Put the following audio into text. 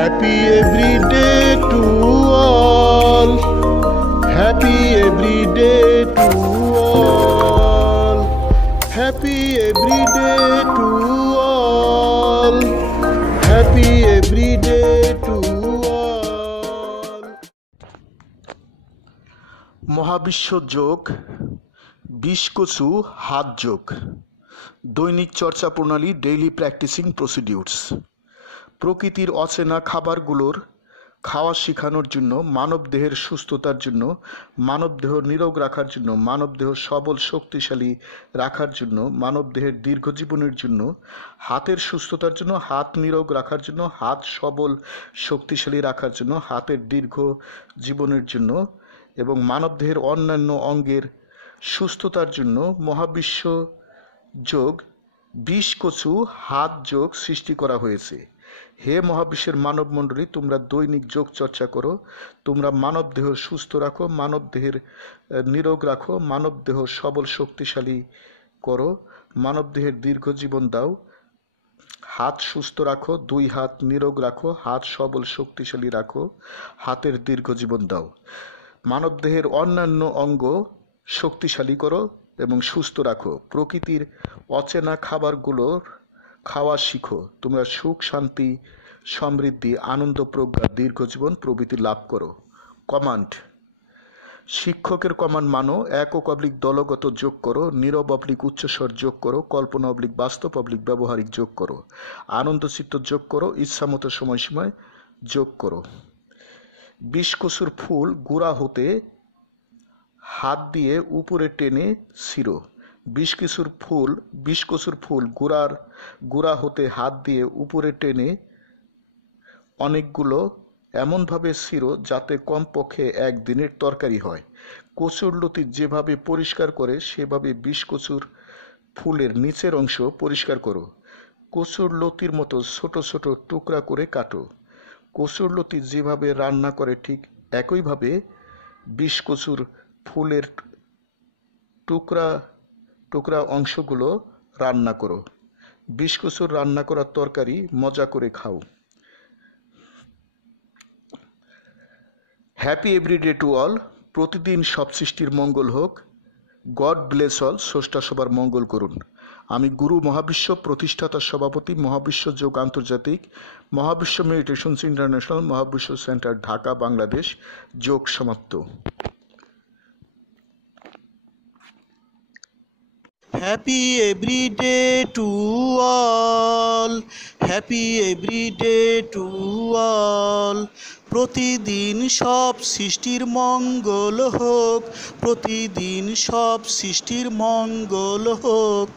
Happy every day to all. Happy every day to all. Happy every day to all. Happy every day to all. মহাবিশ্ব যোগ, বিশকোষু হাত যোগ, দৈনিক চর্চা প্রণালী, ডেইলি প্র্যাকটিসিং প্রসিডিউরস। প্রকৃতির অচেনা খাবারগুলোর খাওয়া শেখানোর জন্য, মানবদেহের সুস্থতার জন্য, মানবদেহ নিরোগ রাখার জন্য, মানবদেহ সবল শক্তিশালী রাখার জন্য, মানবদেহের দীর্ঘজীবনের জন্য, হাতের সুস্থতার জন্য, হাত নিরোগ রাখার জন্য, হাত সবল শক্তিশালী রাখার জন্য, হাতের দীর্ঘ জীবনের জন্য এবং মানবদেহের অন্যান্য অঙ্গের সুস্থতার জন্য মহাবিশ্ব যোগ, বিশকোষু হাত যোগ সৃষ্টি করা হয়েছে। হে মহাবিশ্বের মানবমণ্ডলী, তোমরা দৈনিক যোগ চর্চা করো। তোমরা মানবদেহ সুস্থ রাখো, মানবদেহের নিরোগ রাখো, মানবদেহ সবল শক্তিশালী করো, মানবদেহের দীর্ঘ জীবন দাও। হাত সুস্থ রাখো, দুই হাত নিরোগ রাখো, হাত সবল শক্তিশালী রাখো, হাতের দীর্ঘ জীবন দাও। মানবদেহের অন্যান্য অঙ্গ শক্তিশালী করো এবং সুস্থ রাখো। প্রকৃতির অচেনা খাবারগুলোর খাওয়া শিখো। তোমরা সুখ, শান্তি, সমৃদ্ধি, আনন্দ, প্রজ্ঞা, দীর্ঘজীবন প্রভৃতি লাভ করো। কমান্ড: শিক্ষকের কমান্ড মানো। একক অবলিক দলগত যোগ করো, নীরব অবলিক উচ্চস্বর যোগ করো, কল্পনা অবলিক বাস্তব অবলিক ব্যবহারিক যোগ করো, আনন্দচিত্ত যোগ করো, ইচ্ছামতো সময়সীমায় যোগ করো। বিশকোষুর ফুল গুঁড়া হতে হাত দিয়ে উপরে টেনে ছিঁড়ো। বিশকোষুর ফুল গুঁড়া হতে হাত দিয়ে উপরে টেনে অনেকগুলো এমনভাবে ছিঁড়ো যাতে কমপক্ষে একদিনের তরকারি হয়। কচুরলতি যেভাবে পরিষ্কার করে সেভাবে বিশকোষুর ফুলের নিচের অংশ পরিষ্কার করো। কচুরলতির মতো ছোট ছোট টুকরা করে কাটো। কচুরলতি যেভাবে রান্না করে ঠিক একইভাবে বিশকোষুর ফুলের টুকরা অংশগুলো রান্না করো। বিশকোষুর রান্না করা তরকারি মজা করে খাও। Happy everyday to all. প্রতিদিন সব সৃষ্টির মঙ্গল হোক। God bless all. স্রষ্টা সবার মঙ্গল করুন। আমি গুরু মহাবিশ্ব প্রতিষ্ঠাতা সভাপতি, মহাবিশ্ব যোগ আন্তর্জাতিক, মহাবিশ্ব মেডিটেশনস ইন্টারন্যাশনাল, মহাবিশ্ব সেন্টার, ঢাকা, বাংলাদেশ। যোগ সমাপ্ত। Happy every day to all. Happy every day to all. প্রতিদিন সব সৃষ্টির মঙ্গল হোক, প্রতিদিন সব সৃষ্টির মঙ্গল হোক।